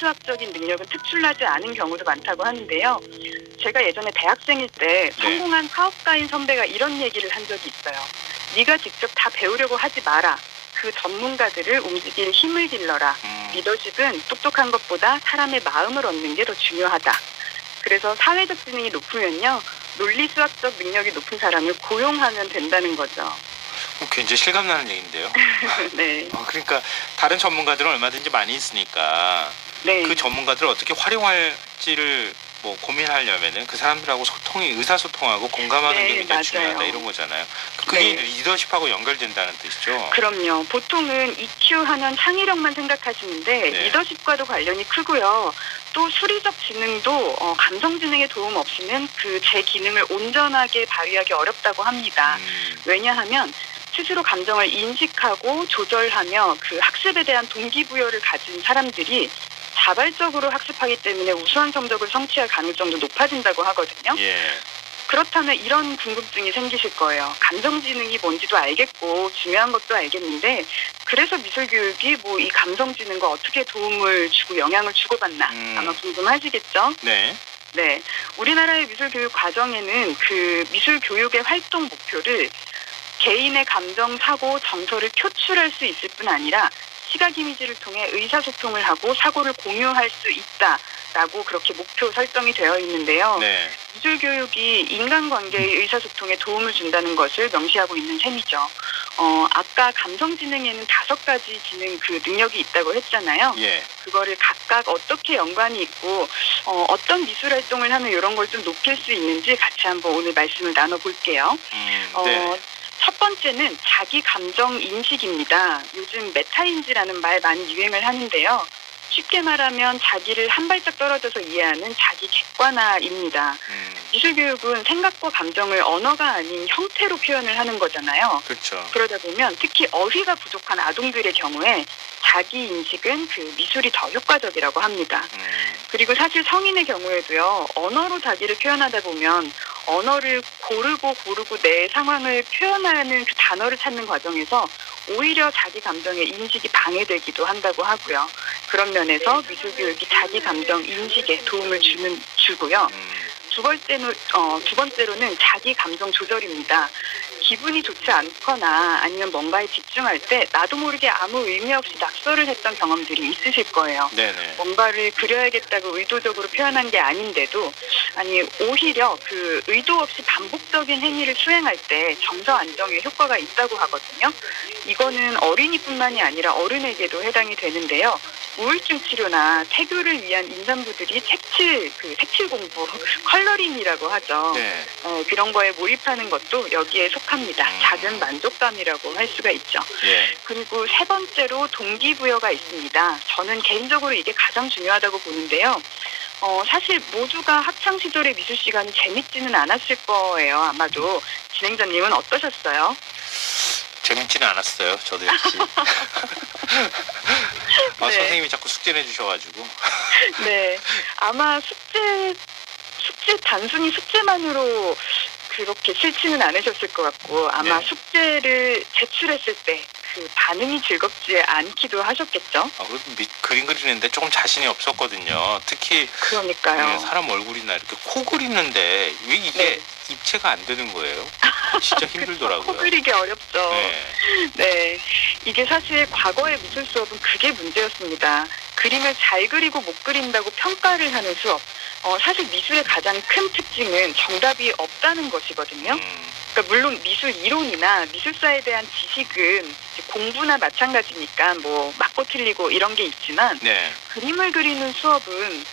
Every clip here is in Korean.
수학적인 능력은 특출나지 않은 경우도 많다고 하는데요. 제가 예전에 대학생일 때 성공한 사업가인 선배가 이런 얘기를 한 적이 있어요. 네가 직접 다 배우려고 하지 마라. 그 전문가들을 움직일 힘을 길러라. 리더십은 똑똑한 것보다 사람의 마음을 얻는 게 더 중요하다. 그래서 사회적 지능이 높으면요. 논리수학적 능력이 높은 사람을 고용하면 된다는 거죠. 굉장히 실감나는 얘기인데요. 네. 그러니까 다른 전문가들은 얼마든지 많이 있으니까 네. 그 전문가들을 어떻게 활용할지를 뭐 고민하려면은 그 사람들하고 의사소통하고 공감하는 게 굉장히 맞아요. 중요하다 이런 거잖아요. 그게 네. 리더십하고 연결된다는 뜻이죠. 그럼요. 보통은 EQ 하면 창의력만 생각하시는데 네. 리더십과도 관련이 크고요. 또 수리적 지능도 감성 지능의 도움 없이는 그 제 기능을 온전하게 발휘하기 어렵다고 합니다. 왜냐하면 스스로 감정을 인식하고 조절하며 그 학습에 대한 동기부여를 가진 사람들이 자발적으로 학습하기 때문에 우수한 성적을 성취할 가능성도 높아진다고 하거든요. 예. 그렇다면 이런 궁금증이 생기실 거예요. 감정지능이 뭔지도 알겠고 중요한 것도 알겠는데 그래서 미술교육이 뭐 이 감성지능과 어떻게 도움을 주고 영향을 주고받나 아마 궁금하시겠죠? 네. 네. 우리나라의 미술교육 과정에는 그 미술교육의 활동 목표를 개인의 감정, 사고, 정서를 표출할 수 있을 뿐 아니라 시각 이미지를 통해 의사소통을 하고 사고를 공유할 수 있다라고 그렇게 목표 설정이 되어 있는데요. 네. 미술교육이 인간관계의 의사소통에 도움을 준다는 것을 명시하고 있는 셈이죠. 아까 감성지능에는 5가지 지능 그 능력이 있다고 했잖아요. 예. 그거를 각각 어떻게 연관이 있고 어떤 미술활동을 하면 이런 걸 좀 높일 수 있는지 같이 한번 오늘 말씀을 나눠볼게요. 네. 첫 번째는 자기 감정 인식입니다. 요즘 메타인지라는 말 많이 유행을 하는데요. 쉽게 말하면 자기를 한 발짝 떨어져서 이해하는 자기 객관화입니다. 미술교육은 생각과 감정을 언어가 아닌 형태로 표현을 하는 거잖아요. 그렇죠. 그러다 보면 특히 어휘가 부족한 아동들의 경우에 자기 인식은 그 미술이 더 효과적이라고 합니다. 그리고 사실 성인의 경우에도요. 언어로 자기를 표현하다 보면 언어를 고르고 내 상황을 표현하는 그 단어를 찾는 과정에서 오히려 자기 감정의 인식이 방해되기도 한다고 하고요. 그런 면에서 미술교육이 자기 감정 인식에 도움을 주고요. 두 번째로는 자기 감정 조절입니다. 기분이 좋지 않거나 아니면 뭔가에 집중할 때 나도 모르게 아무 의미 없이 낙서를 했던 경험들이 있으실 거예요. 네네. 뭔가를 그려야겠다고 의도적으로 표현한 게 아닌데도 오히려 그 의도 없이 반복적인 행위를 수행할 때 정서 안정에 효과가 있다고 하거든요. 이거는 어린이뿐만이 아니라 어른에게도 해당이 되는데요. 우울증 치료나 태교를 위한 임산부들이 색칠 공부, 컬러링이라고 하죠. 네. 그런 거에 몰입하는 것도 여기에 속합니다. 작은 만족감이라고 할 수가 있죠. 예. 그리고 세 번째로 동기부여가 있습니다. 저는 개인적으로 이게 가장 중요하다고 보는데요. 사실 모두가 학창시절의 미술 시간이 재밌지는 않았을 거예요. 아마도. 진행자님은 어떠셨어요? 재밌지는 않았어요. 저도 역시. 네. 선생님이 자꾸 숙제 내주셔가지고. 네. 아마 단순히 숙제만으로 그렇게 싫지는 않으셨을 것 같고 아마 네. 숙제를 제출했을 때 그 반응이 즐겁지 않기도 하셨겠죠? 그래도 그림 그리는데 조금 자신이 없었거든요. 특히 그러니까요. 사람 얼굴이나 이렇게 코 그리는데 왜 이게 입체가 안 되는 거예요? 진짜 힘들더라고요. 코 그리기 어렵죠. 네. 이게 사실 과거의 미술 수업은 그게 문제였습니다. 그림을 잘 그리고 못 그린다고 평가를 하는 수업. 사실 미술의 가장 큰 특징은 정답이 없다는 것이거든요. 그러니까 물론 미술 이론이나 미술사에 대한 지식은 공부나 마찬가지니까 뭐 맞고 틀리고 이런 게 있지만 그림을 그리는 수업은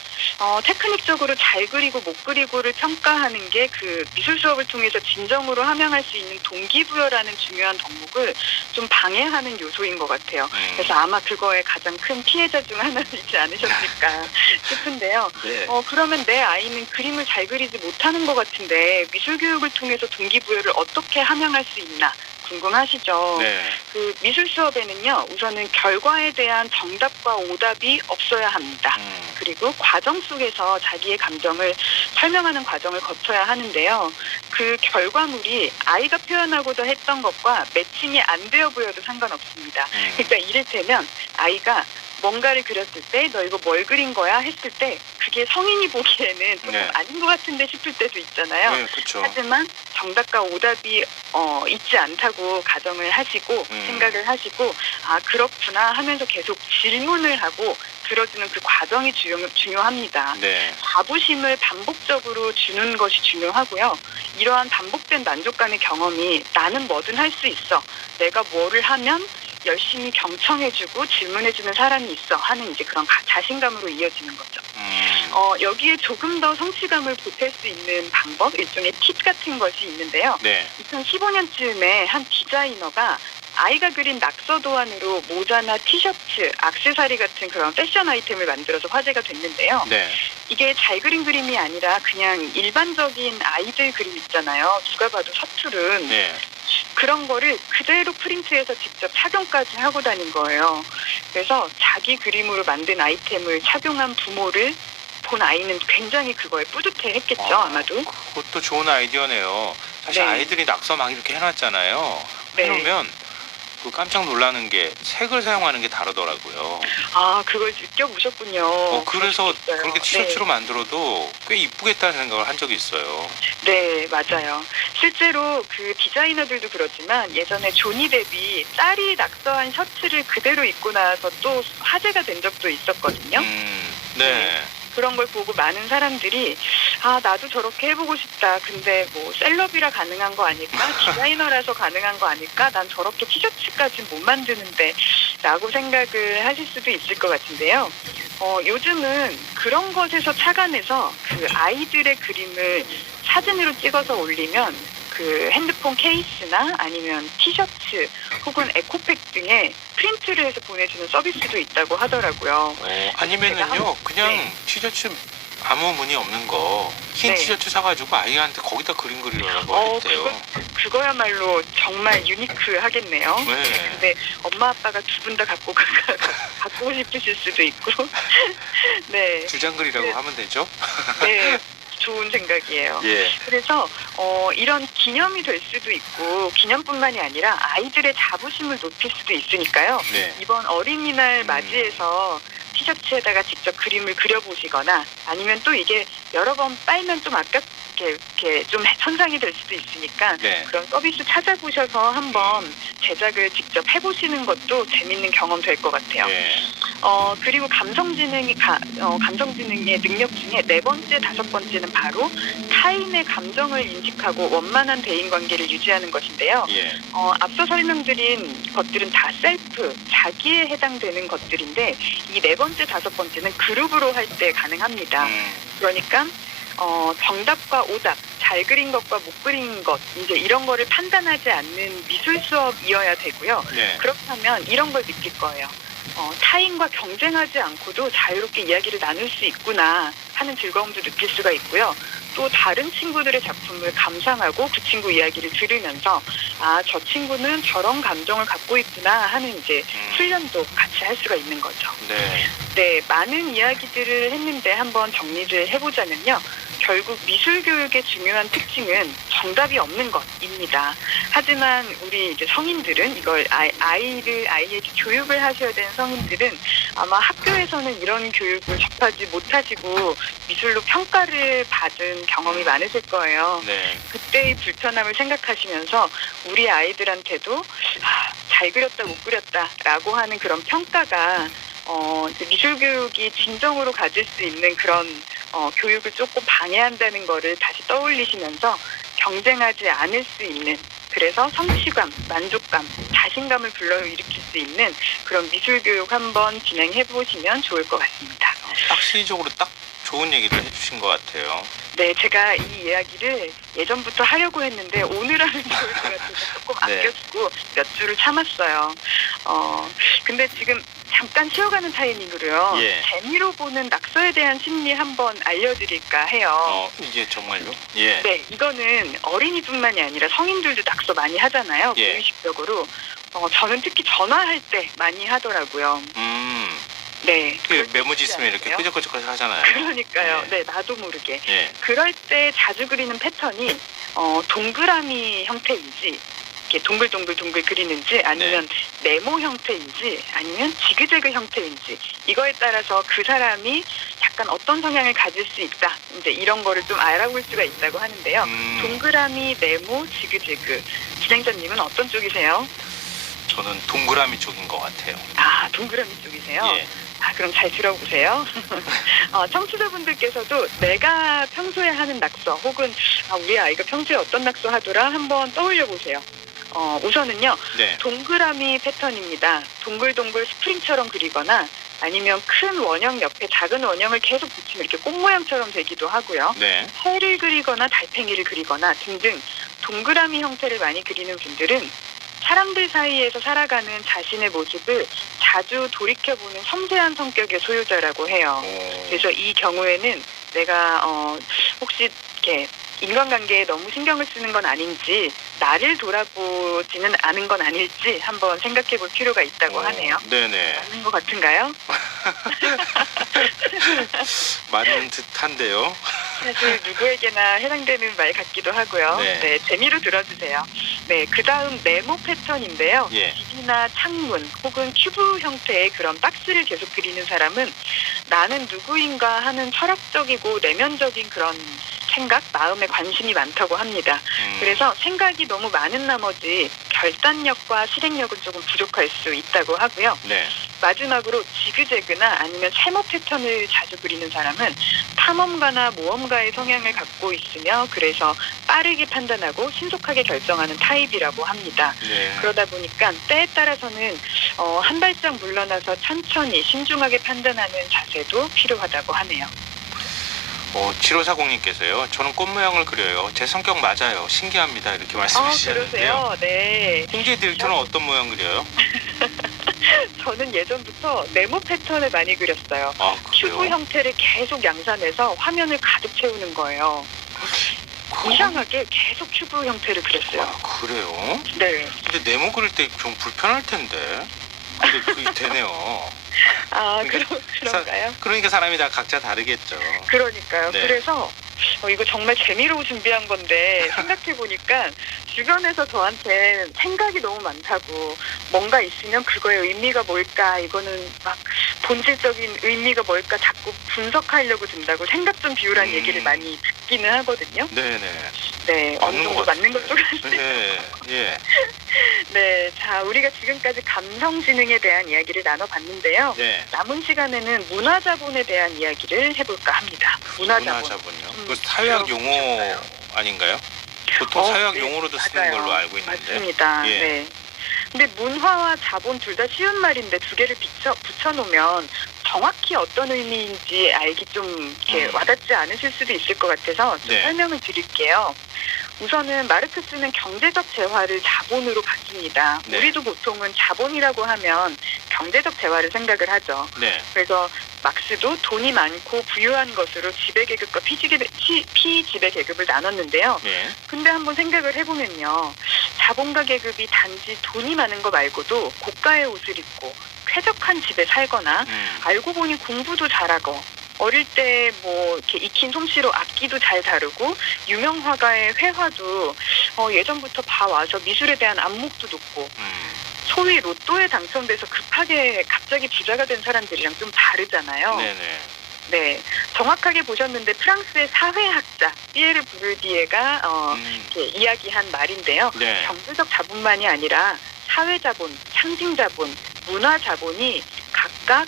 테크닉적으로 잘 그리고 못 그리고를 평가하는 게 그 미술 수업을 통해서 진정으로 함양할 수 있는 동기부여라는 중요한 덕목을 좀 방해하는 요소인 것 같아요. 그래서 아마 그거의 가장 큰 피해자 중 하나이지 않으셨을까 싶은데요. 그러면 내 아이는 그림을 잘 그리지 못하는 것 같은데 미술 교육을 통해서 동기부여를 어떻게 함양할 수 있나 궁금하시죠? 그 미술 수업에는요, 우선은 결과에 대한 정답과 오답이 없어야 합니다. 그리고 과정 속에서 자기의 감정을 설명하는 과정을 거쳐야 하는데요. 그 결과물이 아이가 표현하고자 했던 것과 매칭이 안 되어 보여도 상관없습니다. 그러니까 이를테면 아이가 뭔가를 그렸을 때 너 이거 뭘 그린 거야 했을 때 그게 성인이 보기에는 조금 네. 아닌 것 같은데 싶을 때도 있잖아요. 네, 그렇죠. 하지만 정답과 오답이 있지 않다고 가정을 하시고 생각을 하시고 아 그렇구나 하면서 계속 질문을 하고 들어주는 그 과정이 중요합니다. 네. 자부심을 반복적으로 주는 것이 중요하고요. 이러한 반복된 만족감의 경험이 나는 뭐든 할 수 있어. 내가 뭐를 하면 열심히 경청해주고 질문해주는 사람이 있어 하는 이제 그런 자신감으로 이어지는 거죠. 여기에 조금 더 성취감을 보탤 수 있는 방법, 일종의 팁 같은 것이 있는데요. 네. 2015년쯤에 한 디자이너가 아이가 그린 낙서 도안으로 모자나 티셔츠, 액세서리 같은 그런 패션 아이템을 만들어서 화제가 됐는데요. 네. 이게 잘 그린 그림이 아니라 그냥 일반적인 아이들 그림 있잖아요. 누가 봐도 서투른. 네. 그런 거를 그대로 프린트해서 직접 착용까지 하고 다닌 거예요. 그래서 자기 그림으로 만든 아이템을 착용한 부모를 본 아이는 굉장히 그거에 뿌듯해 했겠죠, 아마도. 그것도 좋은 아이디어네요. 사실 네. 아이들이 낙서 막 이렇게 해놨잖아요. 네. 해놓으면 그 깜짝 놀라는 게 색을 사용하는 게 다르더라고요. 아, 그걸 느껴보셨군요. 그래서 그러시겠어요. 그렇게 티셔츠로 만들어도 꽤 이쁘겠다는 생각을 한 적이 있어요. 네, 맞아요. 실제로 그 디자이너들도 그렇지만 예전에 조니 뎁이 딸이 낙서한 셔츠를 그대로 입고 나서 또 화제가 된 적도 있었거든요. 네. 그런 걸 보고 많은 사람들이 아 나도 저렇게 해보고 싶다. 근데 뭐 셀럽이라 가능한 거 아닐까? 디자이너라서 가능한 거 아닐까? 난 저렇게 티셔츠까지는 못 만드는데 라고 생각을 하실 수도 있을 것 같은데요. 요즘은 그런 것에서 착안해서 그 아이들의 그림을 사진으로 찍어서 올리면 그 핸드폰 케이스나 아니면 티셔츠 혹은 에코백 등에 프린트를 해서 보내주는 서비스도 있다고 하더라고요. 아니면은요, 그냥 티셔츠 아무 무늬 없는 거, 흰 네. 티셔츠 사가지고 아이한테 거기다 그림 그리라고 했대요. 그거야말로 정말 유니크 하겠네요. 네. 근데 엄마 아빠가 두 분 다 갖고 싶으실 수도 있고. 네. 주장글이라고 하면 되죠? 네. 좋은 생각이에요. 예. 그래서 이런 기념이 될 수도 있고 기념뿐만이 아니라 아이들의 자부심을 높일 수도 있으니까요. 네. 이번 어린이날 맞이해서 티셔츠에다가 직접 그림을 그려보시거나 아니면 또 이게 여러 번 빨면 좀 이렇게 좀 손상이 될 수도 있으니까 네. 그런 서비스 찾아보셔서 한번 제작을 직접 해보시는 것도 재밌는 경험 될 것 같아요. 네. 그리고 감성지능의 능력 중에 네 번째, 다섯 번째는 바로 타인의 감정을 인식하고 원만한 대인관계를 유지하는 것인데요. 예. 앞서 설명드린 것들은 다 셀프, 자기에 해당되는 것들인데 이 네 번째, 다섯 번째는 그룹으로 할 때 가능합니다. 그러니까 정답과 오답, 잘 그린 것과 못 그린 것, 이제 이런 거를 판단하지 않는 미술 수업이어야 되고요. 네. 그렇다면 이런 걸 느낄 거예요. 타인과 경쟁하지 않고도 자유롭게 이야기를 나눌 수 있구나 하는 즐거움도 느낄 수가 있고요. 또 다른 친구들의 작품을 감상하고 그 친구 이야기를 들으면서 아, 저 친구는 저런 감정을 갖고 있구나 하는 이제 훈련도 같이 할 수가 있는 거죠. 네. 네, 많은 이야기들을 했는데 한번 정리를 해보자면요. 결국 미술 교육의 중요한 특징은 정답이 없는 것입니다. 하지만 우리 이제 성인들은 이걸 아이에게 교육을 하셔야 되는 성인들은 아마 학교에서는 이런 교육을 접하지 못하시고 미술로 평가를 받은 경험이 많으실 거예요. 네. 그때의 불편함을 생각하시면서 우리 아이들한테도 잘 그렸다 못 그렸다라고 하는 그런 평가가 이제 미술 교육이 진정으로 가질 수 있는 그런 교육을 조금 방해한다는 거를 다시 떠올리시면서 경쟁하지 않을 수 있는 그래서 성취감, 만족감, 자신감을 불러일으킬 수 있는 그런 미술 교육 한번 진행해 보시면 좋을 것 같습니다. 학시적으로 딱 좋은 얘기를 해주신 것 같아요. 네, 제가 이 이야기를 예전부터 하려고 했는데 오늘 하면 좋을 것 같아서 조금 네. 아껴두고 몇 주를 참았어요. 근데 지금 잠깐 쉬어가는 타이밍으로요. 예. 재미로 보는 낙서에 대한 심리 한번 알려드릴까 해요. 이게 정말요? 예. 네, 이거는 어린이뿐만이 아니라 성인들도 낙서 많이 하잖아요. 예. 무의식적으로. 저는 특히 전화할 때 많이 하더라고요. 네. 그 메모지 있으면 그렇지 이렇게 않으세요? 끄적끄적 하잖아요. 그러니까요. 예. 네, 나도 모르게. 예. 그럴 때 자주 그리는 패턴이 동그라미 형태인지 이렇게 동글 그리는지 아니면 네모 형태인지 아니면 지그재그 형태인지 이거에 따라서 그 사람이 약간 어떤 성향을 가질 수 있다. 이제 이런 거를 좀 알아볼 수가 있다고 하는데요. 동그라미, 네모, 지그재그. 진행자님은 어떤 쪽이세요? 저는 동그라미 쪽인 것 같아요. 아, 동그라미 쪽이세요? 예. 아, 그럼 잘 들어보세요. 청취자분들께서도 내가 평소에 하는 낙서 혹은 우리 아이가 평소에 어떤 낙서 하더라 한번 떠올려 보세요. 우선은요. 네. 동그라미 패턴입니다. 동글동글 스프링처럼 그리거나 아니면 큰 원형 옆에 작은 원형을 계속 붙이면 이렇게 꽃 모양처럼 되기도 하고요. 네. 해를 그리거나 달팽이를 그리거나 등등 동그라미 형태를 많이 그리는 분들은 사람들 사이에서 살아가는 자신의 모습을 자주 돌이켜보는 섬세한 성격의 소유자라고 해요. 그래서 이 경우에는 내가 혹시 이렇게 인간관계에 너무 신경을 쓰는 건 아닌지 나를 돌아보지는 않은 건 아닐지 한번 생각해 볼 필요가 있다고 하네요. 네네. 맞는 것 같은가요? 맞는 듯한데요. 사실 누구에게나 해당되는 말 같기도 하고요. 네. 네, 재미로 들어주세요. 네, 그 다음 네모 패턴인데요. 예. 집이나 창문 혹은 큐브 형태의 그런 박스를 계속 그리는 사람은 나는 누구인가 하는 철학적이고 내면적인 그런 생각, 마음에 관심이 많다고 합니다. 그래서 생각이 너무 많은 나머지 결단력과 실행력은 조금 부족할 수 있다고 하고요. 네. 마지막으로 지그재그나 아니면 세모 패턴을 자주 그리는 사람은 탐험가나 모험가의 성향을 갖고 있으며 그래서 빠르게 판단하고 신속하게 결정하는 타입이라고 합니다. 네. 그러다 보니까 때에 따라서는 한 발짝 물러나서 천천히 신중하게 판단하는 자세도 필요하다고 하네요. 7540님께서요. 저는 꽃 모양을 그려요. 제 성격 맞아요. 신기합니다. 이렇게 말씀하셨는데요. 그러세요? 네. 홍지혜 디렉터는 어떤 모양 그려요? 저는 예전부터 네모 패턴을 많이 그렸어요. 아, 큐브 그래요? 형태를 계속 양산해서 화면을 가득 채우는 거예요. 이상하게 계속 큐브 형태를 그렸어요. 아, 그래요? 네. 근데 네모 그릴 때 좀 불편할 텐데. 근데 그게 되네요. 아, 그러니까 그런가요? 그러니까 사람이 다 각자 다르겠죠. 그러니까요. 네. 그래서 이거 정말 재미로 준비한 건데 생각해보니까 주변에서 저한테 생각이 너무 많다고 뭔가 있으면 그거의 의미가 뭘까 이거는 막 본질적인 의미가 뭘까 자꾸 분석하려고 든다고 생각 좀 비우라는 얘기를 많이 듣기는 하거든요. 네네. 네, 어느 정도 맞는 것도 같아요. 예. 네, 자 우리가 지금까지 감성지능에 대한 이야기를 나눠봤는데요. 네. 남은 시간에는 문화자본에 대한 이야기를 해볼까 합니다. 문화자본요. 그 사회학 용어 아닌가요? 보통 사회학 네, 용어로도 쓰는 맞아요. 걸로 알고 있는데. 맞습니다. 예. 네. 근데 문화와 자본 둘 다 쉬운 말인데 두 개를 붙여놓으면 정확히 어떤 의미인지 알기 좀 이렇게 와닿지 않으실 수도 있을 것 같아서 좀 네. 설명을 드릴게요. 우선은 마르크스는 경제적 재화를 자본으로 봤습니다. 네. 우리도 보통은 자본이라고 하면 경제적 재화를 생각을 하죠. 네. 그래서 막스도 돈이 많고 부유한 것으로 지배계급과 피지배계급을 나눴는데요. 네. 근데 한번 생각을 해보면요. 자본가 계급이 단지 돈이 많은 거 말고도 고가의 옷을 입고 쾌적한 집에 살거나 알고 보니 공부도 잘하고 어릴 때 뭐 이렇게 익힌 솜씨로 악기도 잘 다루고 유명 화가의 회화도 예전부터 봐와서 미술에 대한 안목도 높고 소위 로또에 당첨돼서 급하게 갑자기 부자가 된 사람들이랑 좀 다르잖아요. 네네. 네, 정확하게 보셨는데 프랑스의 사회학자 피에르 부르디에가 이렇게 이야기한 말인데요. 네. 경제적 자본만이 아니라 사회자본, 상징자본, 문화자본이 각각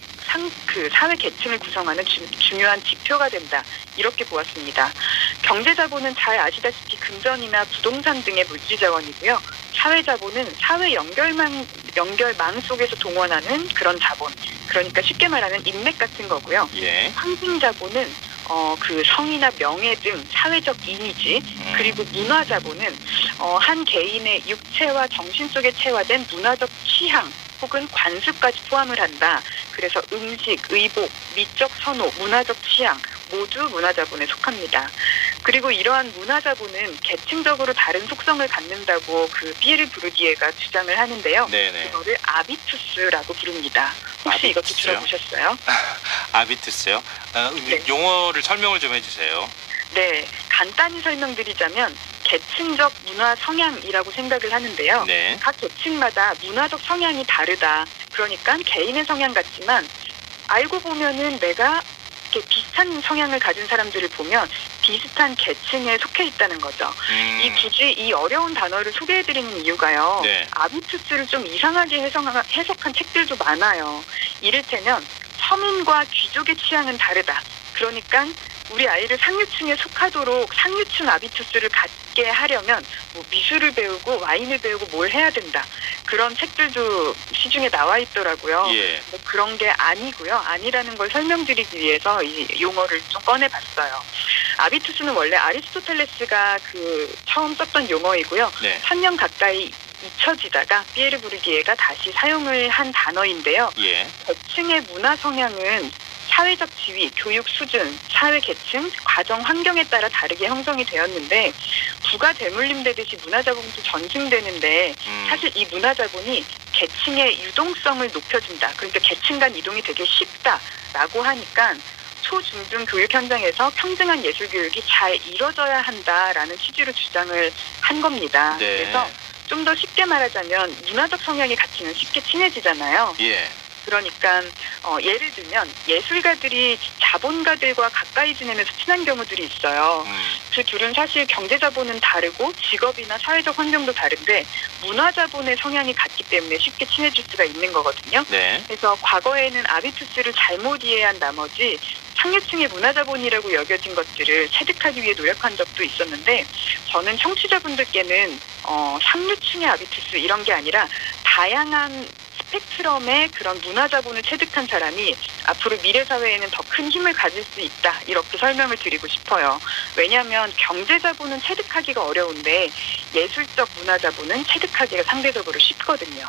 그 사회 계층을 구성하는 중요한 지표가 된다. 이렇게 보았습니다. 경제자본은 잘 아시다시피 금전이나 부동산 등의 물질자원이고요. 사회자본은 사회 연결망 속에서 동원하는 그런 자본. 그러니까 쉽게 말하는 인맥 같은 거고요. 예. 상징자본은 그 성이나 명예 등 사회적 이미지, 그리고 문화자본은 한 개인의 육체와 정신 속에 체화된 문화적 취향 혹은 관습까지 포함을 한다. 그래서 음식, 의복, 미적 선호, 문화적 취향 모두 문화자본에 속합니다. 그리고 이러한 문화자본은 계층적으로 다른 속성을 갖는다고 그 피에르 부르디에가 주장을 하는데요. 네네. 이거를 아비투스라고 부릅니다. 혹시 이것도 아비투스요? 들어보셨어요? 아비투스요? 네. 용어를 설명을 좀 해주세요. 네, 간단히 설명드리자면 계층적 문화 성향이라고 생각을 하는데요. 네. 각 계층마다 문화적 성향이 다르다. 그러니까 개인의 성향 같지만 알고 보면은 내가 이렇게 비슷한 성향을 가진 사람들을 보면 비슷한 계층에 속해 있다는 거죠. 굳이 이 어려운 단어를 소개해드리는 이유가요. 네. 아비투스를 좀 이상하게 해석한 책들도 많아요. 이를테면 서민과 귀족의 취향은 다르다. 그러니까 우리 아이를 상류층에 속하도록 상류층 아비투스를 갖게 하려면 뭐 미술을 배우고 와인을 배우고 뭘 해야 된다. 그런 책들도 시중에 나와 있더라고요. 예. 뭐 그런 게 아니고요. 아니라는 걸 설명드리기 위해서 이 용어를 좀 꺼내봤어요. 아비투스는 원래 아리스토텔레스가 처음 썼던 용어이고요. 네. 1000년 가까이 잊혀지다가 피에르 부르기에가 다시 사용을 한 단어인데요. 예. 계층의 문화 성향은 사회적 지위, 교육 수준, 사회 계층, 가정 환경에 따라 다르게 형성이 되었는데 부가 대물림되듯이 문화자본도 전승되는데 사실 이 문화자본이 계층의 유동성을 높여준다. 그러니까 계층 간 이동이 되게 쉽다라고 하니까 초중등 교육 현장에서 평등한 예술 교육이 잘 이뤄져야 한다라는 취지로 주장을 한 겁니다. 네. 그래서 좀 더 쉽게 말하자면 문화적 성향이 같으면 쉽게 친해지잖아요. 예. 그러니까 예를 들면 예술가들이 자본가들과 가까이 지내면서 친한 경우들이 있어요. 그 둘은 사실 경제 자본은 다르고 직업이나 사회적 환경도 다른데 문화 자본의 성향이 같기 때문에 쉽게 친해질 수가 있는 거거든요. 네. 그래서 과거에는 아비투스를 잘못 이해한 나머지 상류층의 문화자본이라고 여겨진 것들을 체득하기 위해 노력한 적도 있었는데 저는 청취자분들께는 상류층의 아비투스 이런 게 아니라 다양한 스펙트럼의 그런 문화자본을 체득한 사람이 앞으로 미래 사회에는 더 큰 힘을 가질 수 있다 이렇게 설명을 드리고 싶어요. 왜냐하면 경제자본은 체득하기가 어려운데 예술적 문화자본은 체득하기가 상대적으로 쉽거든요.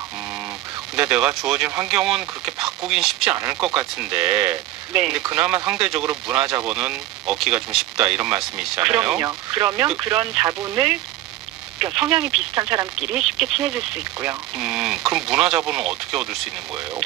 근데 내가 주어진 환경은 그렇게 바꾸긴 쉽지 않을 것 같은데 네. 근데 그나마 상대적으로 문화자본은 얻기가 좀 쉽다 이런 말씀이시잖아요. 그럼요. 그러면 그런 자본을 그러니까 성향이 비슷한 사람끼리 쉽게 친해질 수 있고요. 그럼 문화자본은 어떻게 얻을 수 있는 거예요?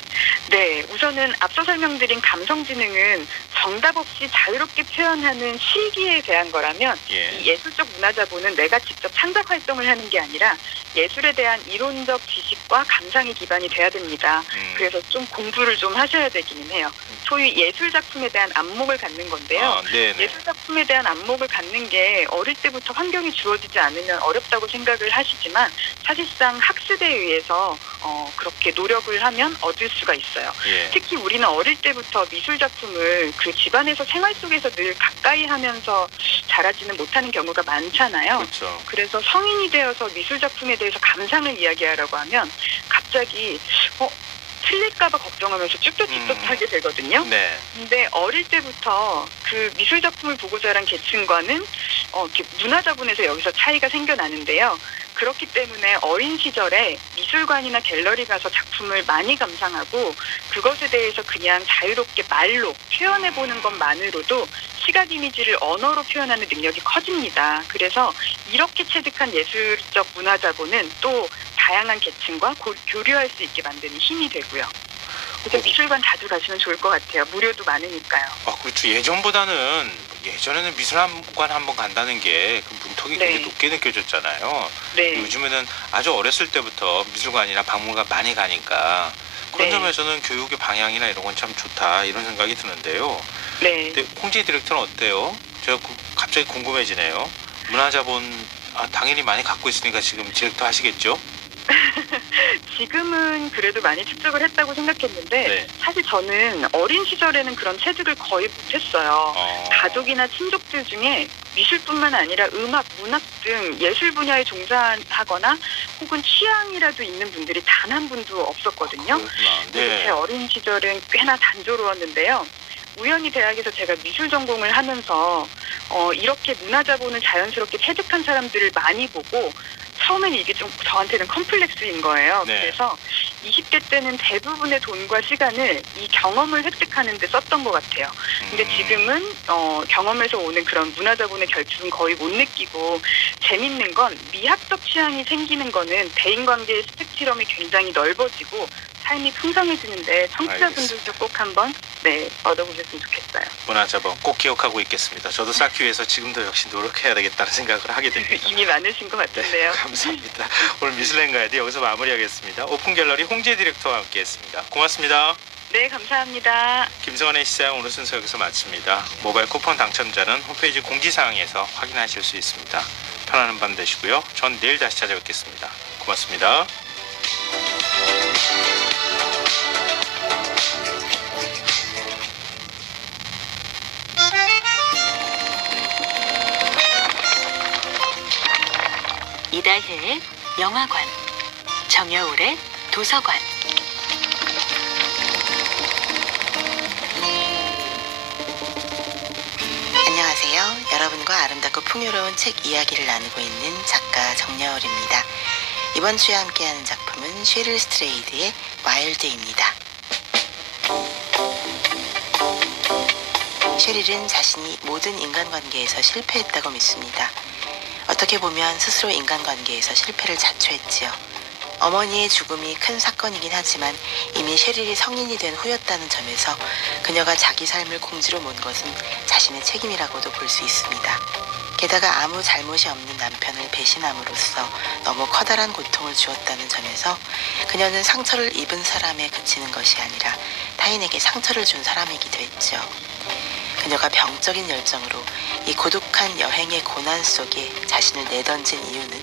네, 우선은 앞서 설명드린 감성지능은 정답 없이 자유롭게 표현하는 실기에 대한 거라면 예. 이 예술적 문화자본은 내가 직접 창작 활동을 하는 게 아니라 예술에 대한 이론적 지식과 감상이 기반이 돼야 됩니다. 그래서 좀 공부를 좀 하셔야 되기는 해요. 소위 예술 작품에 대한 안목을 갖는 건데요. 예술 작품에 대한 안목을 갖는 게 어릴 때부터 환경이 주어지지 않으면 어렵다고 생각을 하시지만 사실상 학습에 의해서 그렇게 노력을 하면 얻을 수가 있어요. 예. 특히 우리는 어릴 때부터 미술 작품을 그 집안에서 생활 속에서 늘 가까이 하면서 자라지는 못하는 경우가 많잖아요. 그렇죠. 그래서 성인이 되어서 미술 작품에 대해서 감상을 이야기하라고 하면 갑자기 틀릴까봐 걱정하면서 쭈뼛쭈뼛하게 되거든요. 네. 근데 어릴 때부터 그 미술 작품을 보고 자란 계층과는 이렇게 문화자본에서 여기서 차이가 생겨나는데요. 그렇기 때문에 어린 시절에 미술관이나 갤러리 가서 작품을 많이 감상하고 그것에 대해서 그냥 자유롭게 말로 표현해보는 것만으로도 시각 이미지를 언어로 표현하는 능력이 커집니다. 그래서 이렇게 체득한 예술적 문화자본은 또 다양한 계층과 교류할 수 있게 만드는 힘이 되고요. 그래서 미술관 자주 가시면 좋을 것 같아요. 무료도 많으니까요. 그렇죠. 예전에는 미술관 한번 간다는 게 그 문턱이 네. 되게 높게 느껴졌잖아요. 네. 요즘에는 아주 어렸을 때부터 미술관이나 박물관 많이 가니까 그런 네. 점에서는 교육의 방향이나 이런 건 참 좋다 이런 생각이 드는데요. 네. 근데 홍재 디렉터는 어때요? 제가 갑자기 궁금해지네요. 문화자본 당연히 많이 갖고 있으니까 지금 디렉터 하시겠죠? 지금은 그래도 많이 축적을 했다고 생각했는데 네. 사실 저는 어린 시절에는 그런 체득을 거의 못했어요. 가족이나 친족들 중에 미술뿐만 아니라 음악, 문학 등 예술 분야에 종사하거나 혹은 취향이라도 있는 분들이 단 한 분도 없었거든요. 그렇구나. 그래서 제 어린 시절은 꽤나 단조로웠는데요. 우연히 대학에서 제가 미술 전공을 하면서 이렇게 문화자본을 자연스럽게 체득한 사람들을 많이 보고 처음에는 이게 좀 저한테는 컴플렉스인 거예요. 네. 그래서 20대 때는 대부분의 돈과 시간을 이 경험을 획득하는 데 썼던 것 같아요. 근데 지금은 경험에서 오는 그런 문화자본의 결핍은 거의 못 느끼고 재밌는 건 미학적 취향이 생기는 거는 대인관계의 스펙트럼이 굉장히 넓어지고 삶이 풍성해지는데 청취자분들도 꼭 한번 얻어보셨으면 좋겠어요. 문화자본 꼭 기억하고 있겠습니다. 저도 쌓기 위해서 지금도 역시 노력해야 되겠다는 생각을 하게 됩니다. 이미 많으신 것 같은데요. 네, 감사합니다. 오늘 미슐랭 가이드 여기서 마무리하겠습니다. 오픈 갤러리 홍재 디렉터와 함께했습니다. 고맙습니다. 네, 감사합니다. 김성환의 시장 오늘 순서 여기서 마칩니다. 모바일 쿠폰 당첨자는 홈페이지 공지사항에서 확인하실 수 있습니다. 편안한 밤 되시고요. 전 내일 다시 찾아뵙겠습니다. 고맙습니다. 이다혜의 영화관, 정여울의 도서관. 안녕하세요. 여러분과 아름답고 풍요로운 책 이야기를 나누고 있는 작가 정여울입니다. 이번 주에 함께하는 작품은 쉐릴 스트레이드의 와일드입니다. 쉐릴은 자신이 모든 인간관계에서 실패했다고 믿습니다. 어떻게 보면 스스로 인간관계에서 실패를 자초했지요. 어머니의 죽음이 큰 사건이긴 하지만 이미 쉐릴이 성인이 된 후였다는 점에서 그녀가 자기 삶을 공지로 몬 것은 자신의 책임이라고도 볼 수 있습니다. 게다가 아무 잘못이 없는 남편을 배신함으로써 너무 커다란 고통을 주었다는 점에서 그녀는 상처를 입은 사람에 그치는 것이 아니라 타인에게 상처를 준 사람이기도 했죠. 그녀가 병적인 열정으로 이 고독한 여행의 고난 속에 자신을 내던진 이유는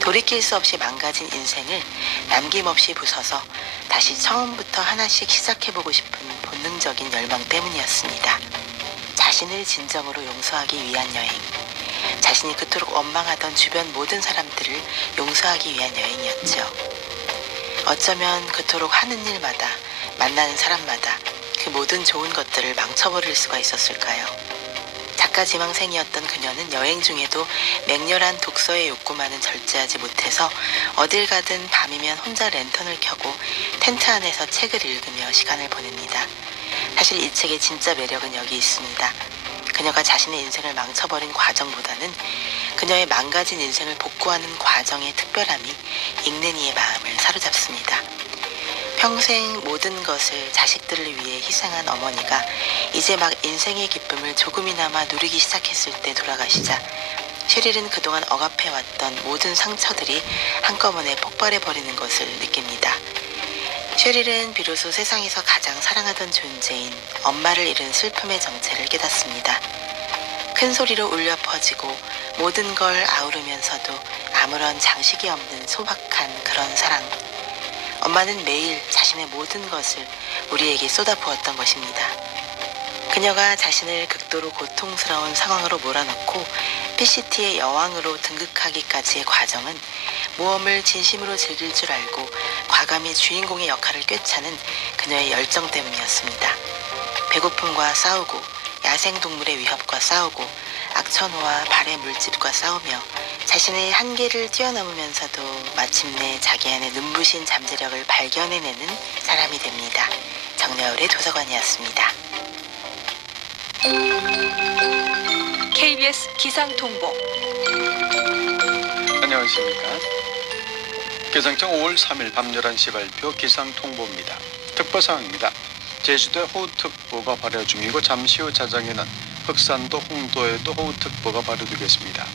돌이킬 수 없이 망가진 인생을 남김없이 부숴서 다시 처음부터 하나씩 시작해보고 싶은 본능적인 열망 때문이었습니다. 자신을 진정으로 용서하기 위한 여행, 자신이 그토록 원망하던 주변 모든 사람들을 용서하기 위한 여행이었죠. 어쩌면 그토록 하는 일마다 만나는 사람마다 그 모든 좋은 것들을 망쳐버릴 수가 있었을까요? 작가 지망생이었던 그녀는 여행 중에도 맹렬한 독서의 욕구만은 절제하지 못해서 어딜 가든 밤이면 혼자 랜턴을 켜고 텐트 안에서 책을 읽으며 시간을 보냅니다. 사실 이 책의 진짜 매력은 여기 있습니다. 그녀가 자신의 인생을 망쳐버린 과정보다는 그녀의 망가진 인생을 복구하는 과정의 특별함이 읽는 이의 마음을 사로잡습니다. 평생 모든 것을 자식들을 위해 희생한 어머니가 이제 막 인생의 기쁨을 조금이나마 누리기 시작했을 때 돌아가시자 쉐릴은 그동안 억압해왔던 모든 상처들이 한꺼번에 폭발해버리는 것을 느낍니다. 쉐릴은 비로소 세상에서 가장 사랑하던 존재인 엄마를 잃은 슬픔의 정체를 깨닫습니다. 큰 소리로 울려 퍼지고 모든 걸 아우르면서도 아무런 장식이 없는 소박한 그런 사랑. 엄마는 매일 자신의 모든 것을 우리에게 쏟아부었던 것입니다. 그녀가 자신을 극도로 고통스러운 상황으로 몰아넣고 PCT의 여왕으로 등극하기까지의 과정은 모험을 진심으로 즐길 줄 알고 과감히 주인공의 역할을 꿰차는 그녀의 열정 때문이었습니다. 배고픔과 싸우고 야생동물의 위협과 싸우고 악천후와 발의 물집과 싸우며 자신의 한계를 뛰어넘으면서도 마침내 자기 안의 눈부신 잠재력을 발견해내는 사람이 됩니다. 정여울의 도서관이었습니다. KBS 기상통보. 안녕하십니까. 기상청 5월 3일 밤 11시 발표 기상통보입니다. 특보사항입니다. 제주도에 호우특보가 발효 중이고 잠시 후 자정에는 흑산도, 홍도에도 호우특보가 발효되겠습니다.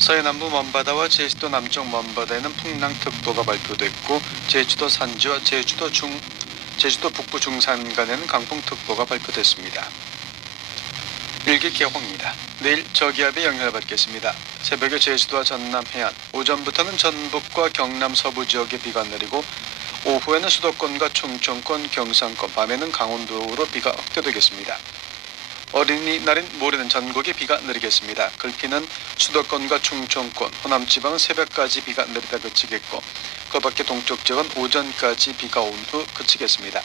서해남부 먼바다와 제주도 남쪽 먼바다에는 풍랑특보가 발표됐고 제주도 산지와 제주도 북부 중산간에는 강풍특보가 발표됐습니다. 일기 개호입니다. 내일 저기압의 영향을 받겠습니다. 새벽에 제주도와 전남 해안, 오전부터는 전북과 경남 서부 지역에 비가 내리고 오후에는 수도권과 충청권, 경상권, 밤에는 강원도로 비가 확대되겠습니다. 어린이날인 모레는 전국에 비가 내리겠습니다. 글피는 수도권과 충청권, 호남지방은 새벽까지 비가 내리다 그치겠고 그 밖에 동쪽 지역은 오전까지 비가 온 후 그치겠습니다.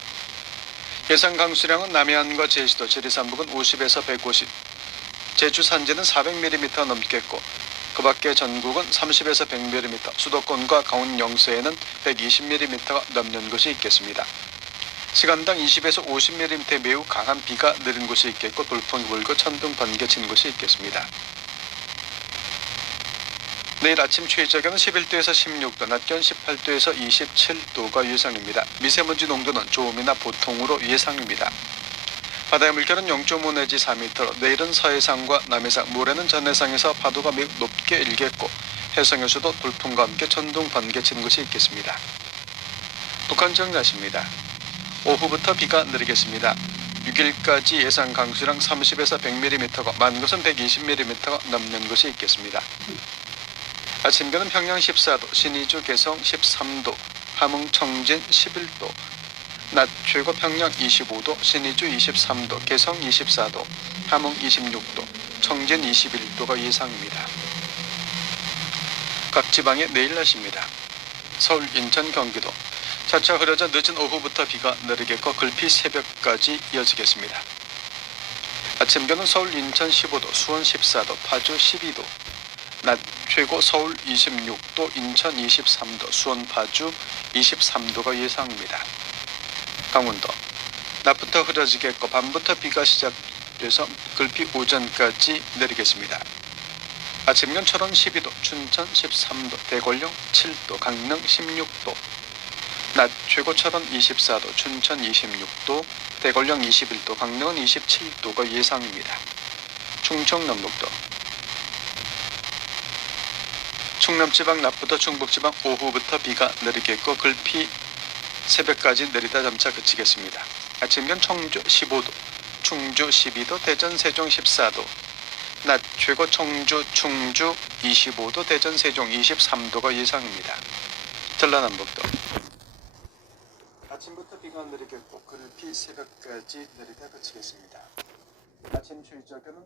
예상 강수량은 남해안과 제주도, 지리산부근 50에서 150, 제주 산지는 400mm 넘겠고 그 밖에 전국은 30에서 100mm, 수도권과 강원 영서에는 120mm가 넘는 곳이 있겠습니다. 시간당 20에서 50mm 매우 강한 비가 내린 곳이 있겠고 돌풍이 불고 천둥 번개 친 곳이 있겠습니다. 내일 아침 최저기온은 11도에서 16도, 낮 기온 18도에서 27도가 예상입니다. 미세먼지 농도는 좋음이나 보통으로 예상입니다. 바다의 물결은 0.5 내지 4m, 내일은 서해상과 남해상, 모레는 전해상에서 파도가 매우 높게 일겠고 해상에서도 돌풍과 함께 천둥, 번개 치는 곳이 있겠습니다. 북한 지역 날씨입니다. 오후부터 비가 내리겠습니다. 6일까지 예상 강수량 30에서 100mm고 많은 곳은 120mm가 넘는 곳이 있겠습니다. 아침 기온은 평양 14도, 신의주 개성 13도, 함흥 청진 11도, 낮 최고 평양 25도, 신의주 23도, 개성 24도, 함흥 26도, 청진 21도가 예상입니다. 각 지방의 내일 날씨입니다. 서울, 인천, 경기도 차차 흐려져 늦은 오후부터 비가 내리겠고 글피 새벽까지 이어지겠습니다. 아침 기온은 서울, 인천 15도, 수원 14도, 파주 12도, 낮 최고 서울 26도, 인천 23도, 수원, 파주 23도가 예상입니다. 강원도 낮부터 흐려지겠고 밤부터 비가 시작돼서 글피 오전까지 내리겠습니다. 아침 기온 철원 12도, 춘천 13도, 대관령 7도, 강릉 16도, 낮 최고 철원 24도, 춘천 26도, 대관령 21도, 강릉은 27도가 예상입니다. 충청 남북도 충남지방 낮부터 중북지방 오후부터 비가 내리겠고 글피 새벽까지 내리다 점차 그치겠습니다. 아침 기온 청주 15도, 충주 12도, 대전 세종 14도, 낮 최고 청주 충주 25도, 대전 세종 23도가 예상입니다. 전라남북도 아침부터 비가 내리겠고 글피 새벽까지 내리다 그치겠습니다. 아침 최저기온은